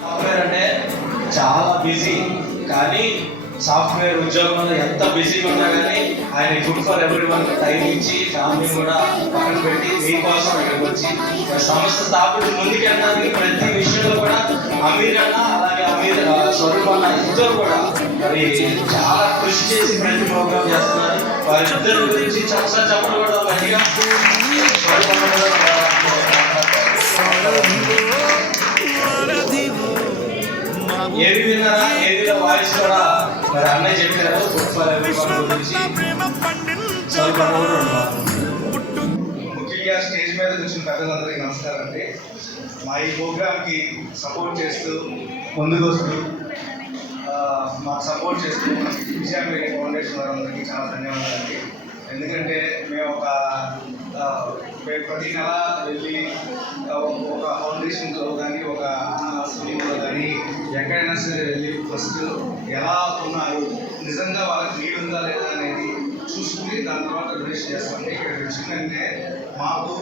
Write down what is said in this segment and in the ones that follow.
Software అంటే చాలా busy, కానీ సాఫ్ట్వేర్ ఉద్యోగంలో ఎంత బిజీగా ఉన్నా కానీ ఆయన good for every one time ఇచ్చి ఫ్యామిలీ కూడా పక్కన పెట్టి మీకోసం ఇక్కడికి వచ్చి సంస్థ స్థాపన ముందుకెళ్ళడానికి ప్రతి విషయంలో కూడా అమీర్ అన్న అలాగే అమీర్ స్వరూప్ అన్న ఇద్దరు కూడా మరి చాలా కృషి చేసి ప్రతి ప్రోగ్రామ్ చేస్తున్నారు. వారిద్దరి గురించి ఒకసారి చెప్పడం కూడా మంచిగా స్వరూప్ అన్న కూడా ఏది విన్నారా, ఏదిలో వాయిస్ కూడా మరి అన్నయ్య చెప్పారు. ముఖ్యంగా స్టేజ్ మీద కూర్చున్న పెద్దలందరికీ నమస్కారం అండి. మా ఈ ప్రోగ్రామ్కి సపోర్ట్ చేస్తూ ముందుకు వస్తూ మాకు సపోర్ట్ చేస్తూ విజయ మీడియా ఫౌండేషన్ వారందరికీ చాలా ధన్యవాదాలండి. ఎందుకంటే మేము ప్రతి నెల వెళ్ళి ఒక ఫౌండేషన్లో కానీ ఒక స్కూల్లో కానీ ఎక్కడైనా సరే వెళ్ళి ఫస్ట్ ఎలా ఉన్నారు, నిజంగా వాళ్ళకి నీడు ఉందా లేదా అనేది చూసుకుని దాని తర్వాత డొనేషన్ చేస్తామండి. ఇక్కడికి వచ్చిందంటే మాకు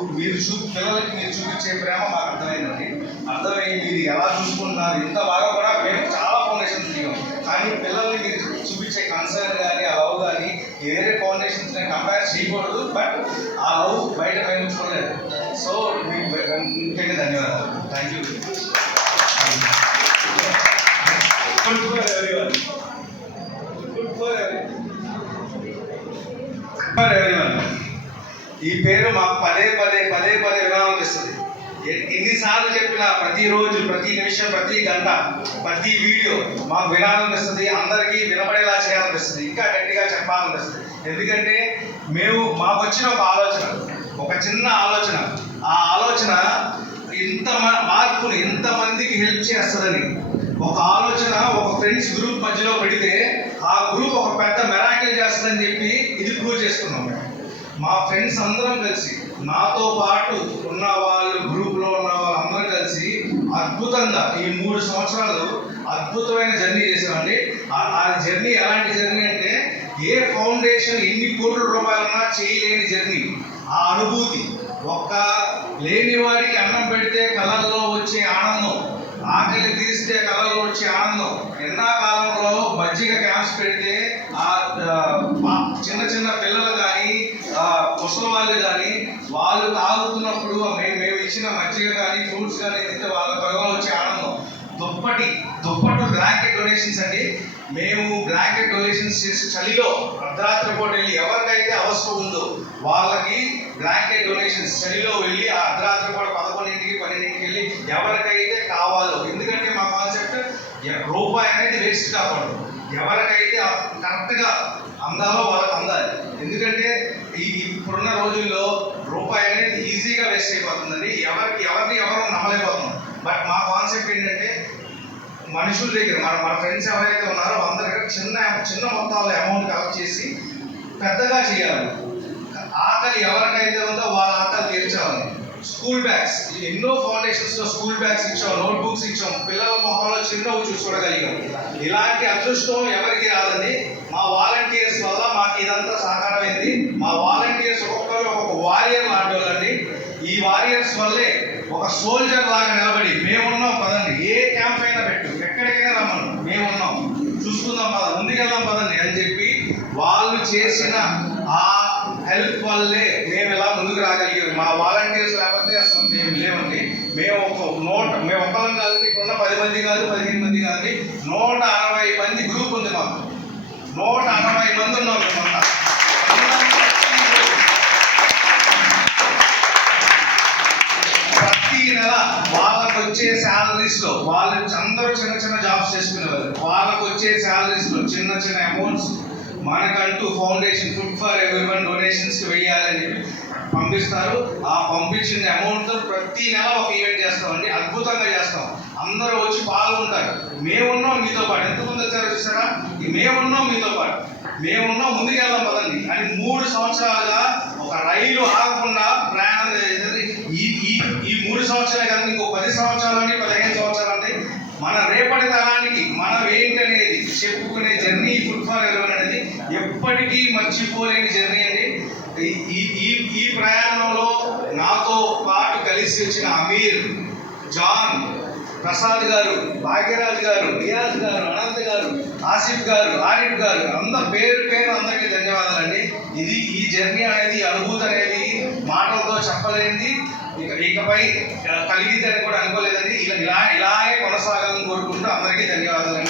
పిల్లలకి మీరు చూపించే ప్రేమ మాకు అర్థమైందండి. అర్థమయ్యి మీరు ఎలా చూసుకుంటున్నారు, ఇంత బాగా కూడా మేము చాలా ఫౌండేషన్స్ దిగాం, కానీ పిల్లల్ని మీరు చూపించే కన్సర్న్ కానీ ఆ లవ్ కానీ వేరే ఫౌండేషన్స్ కంపేర్ చేయకూడదు. బట్ ఆ లవ్ బయట మేము చూడలేదు. సో మీకు ముఖ్యంగా ధన్యవాదాలు. Thank you. ఈ పేరు మాకు పదే పదే వినాలనిపిస్తుంది. ఎన్నిసార్లు చెప్పినా ప్రతిరోజు, ప్రతి నిమిషం, ప్రతి గంట, ప్రతి వీడియో మాకు వినాలనిపిస్తుంది. అందరికీ వినపడేలా చేయాలనిపిస్తుంది, ఇంకా గట్టిగా చెప్పాలనిపిస్తుంది. ఎందుకంటే మాకు వచ్చిన ఒక ఆలోచన, ఒక చిన్న ఆలోచన, ఆ ఆలోచన ఇంత మార్పుని ఇంతమందికి హెల్ప్ చేస్తుందని ఒక ఆలోచన ఒక ఫ్రెండ్స్ గ్రూప్ మధ్యలో పెడితే ఆ గ్రూప్ ఒక పెద్ద మెరాకిల్ చేస్తుందని చెప్పి ఇది ప్రూవ్ చేసుకున్నాం. మా ఫ్రెండ్స్ అందరం కలిసి, నాతో పాటు ఉన్న వాళ్ళు, గ్రూప్లో ఉన్న వాళ్ళు అందరూ కలిసి అద్భుతంగా ఈ 3 సంవత్సరాలు అద్భుతమైన జర్నీ చేసామండి. ఆ జర్నీ ఎలాంటి జర్నీ అంటే ఏ ఫౌండేషన్ ఎన్ని కోట్ల రూపాయలన్నా చేయలేని జర్నీ. ఆ అనుభూతి, ఒక్క లేనివాడికి అన్నం పెడితే కళ్ళల్లో వచ్చే ఆనందం, ఆకలి తీస్తే కళ్ళల్లో వచ్చే ఆనందం, ఎండాకాలంలో మజ్జిగ క్యాంప్స్ పెడితే ఆ చిన్న చిన్న పిల్లలు కానీ ముసలి వాళ్ళు కానీ వాళ్ళు తాగుతున్నప్పుడు మేము ఇచ్చిన మజ్జిగ కానీ ఫ్రూట్స్ కానీ తింటే వాళ్ళ కళ్ళలో వచ్చే ఆనందం, దుప్పట్లు బ్లాంకెట్ డొనేషన్స్ అండి. మేము బ్లాంకెట్ డొనేషన్స్ చేసి చలిలో అర్ధరాత్రి పూట వెళ్ళి ఎవరికైతే అవసరం ఉందో వాళ్ళకి బ్లాంకెట్ డొనేషన్స్ చలిలో వెళ్ళి ఆ అర్ధరాత్రి పూట 11ంటికి 12ంటికి వెళ్ళి ఎవరికైతే కావాలో, ఎందుకంటే మా కాన్సెప్ట్ రూపాయి అనేది వేస్ట్ కాకూడదు, ఎవరికైతే కరెక్ట్గా అందాలో వాళ్ళకి అందాలి. ఎందుకంటే ఇప్పుడున్న రోజుల్లో రూపాయి అనేది ఈజీగా వేస్ట్ అయిపోతుందండి, ఎవరిని నమ్మలేకపోతున్నాం. బట్ మా కాన్సెప్ట్ ఏంటంటే మనుషుల దగ్గర మన ఫ్రెండ్స్ ఎవరైతే ఉన్నారో అందరికీ చిన్న మొత్తాల్లో అమౌంట్ కలెక్ట్ చేసి పెద్దగా చేయాలి. ఆకలి ఎవరికైతే ఉందో వాళ్ళ ఆకలి తీర్చాలి. స్కూల్ బ్యాగ్స్, ఎన్నో ఫౌండేషన్స్లో స్కూల్ బ్యాగ్స్ ఇచ్చాం, నోట్బుక్స్ ఇచ్చాం, పిల్లల మొహంలో చిరునవ్వు చూసుకోగలిగాం. ఇలాంటి అదృష్టం ఎవరికి రాదండి. మా వాలంటీర్స్ వల్ల మాకు ఇదంతా సాకారమైంది. మా వాలంటీర్స్ ఒక్కొక్కరు ఒక్కొక్క వారియర్ లాంటి వాళ్ళండి. ఈ వారియర్స్ వల్లే ఒక సోల్జర్ లాగా నిలబడి మేమున్నాం పదండి, ఏ క్యాంప్ అయినా పెట్టు, ఎక్కడికైనా రమ్మను, మేమున్నాం, చూసుకుందాం పద, ముందుకెళ్దాం పదండి అని చెప్పి వాళ్ళు చేసిన ఆ హెల్ప్ వల్లే మేము ఇలా ముందుకు రాగలిగాం. మా వాలంటీర్స్ లేకపోతే అసలు మేము లేవండి. మేము ఒక్కరం కాదు, ఇప్పుడున్న 10 మంది కాదు, 15 మంది కాదు, 160 మంది గ్రూప్ ఉంది మాకు. 160 మంది ఉన్నాం మేమంతా. ప్రతి నెల వాళ్ళకు వచ్చే శాలరీస్లో, వాళ్ళు అందరూ చిన్న జాబ్స్ చేసుకునేవారు, వాళ్ళకు వచ్చే శాలరీస్లో చిన్న అమౌంట్స్ మనకంటూ ఫౌండేషన్ ఫుడ్ ఫర్ ఎవ్రీవన్ డొనేషన్స్కి వెయ్యాలని చెప్పి పంపిస్తారు. ఆ పంపించిన అమౌంట్తో ప్రతి నెల ఒక ఈవెంట్ చేస్తామండి, అద్భుతంగా చేస్తాం. అందరూ వచ్చి పాల్గొంటారు. మేమున్నాం మీతో పాటు. ఎంతమంది వచ్చారో చూసారా? మేమున్నాం మీతో పాటు, మేమున్నాం, ముందుకెళ్దాం పదండి అని 3 సంవత్సరాలుగా ఒక రైలు ఆగకుండా ప్రయాణం చేసేది. ఈ 3 సంవత్సరాలే కానీ ఇంకో 10 సంవత్సరాలని 15 సంవత్సరాలని మన రేపటి తరానికి మనం ఏంటనేది చెప్పుకునే జర్నీ ఫుడ్ ఫర్ ఎవ్రీవన్ అనేది ఎప్పటికీ మర్చిపోలేని జర్నీ అండి. ఈ ప్రయాణంలో నాతో పాటు కలిసి వచ్చిన అమీర్, జాన్, ప్రసాద్ గారు, భాగ్యరాజ్ గారు, రియాజ్ గారు, అనంత్ గారు, ఆసిఫ్ గారు, ఆరిఫ్ గారు, అందరు పేరు పేరు అందరికీ ధన్యవాదాలండి. ఈ జర్నీ అనేది, అనుభూతి అనేది మాటలతో చెప్పలేనిది. ఇకపై కలిగిద్దని కూడా అనుకోలేదండి. ఇలాగే కొనసాగాలని కోరుకుంటూ అందరికీ ధన్యవాదాలండి.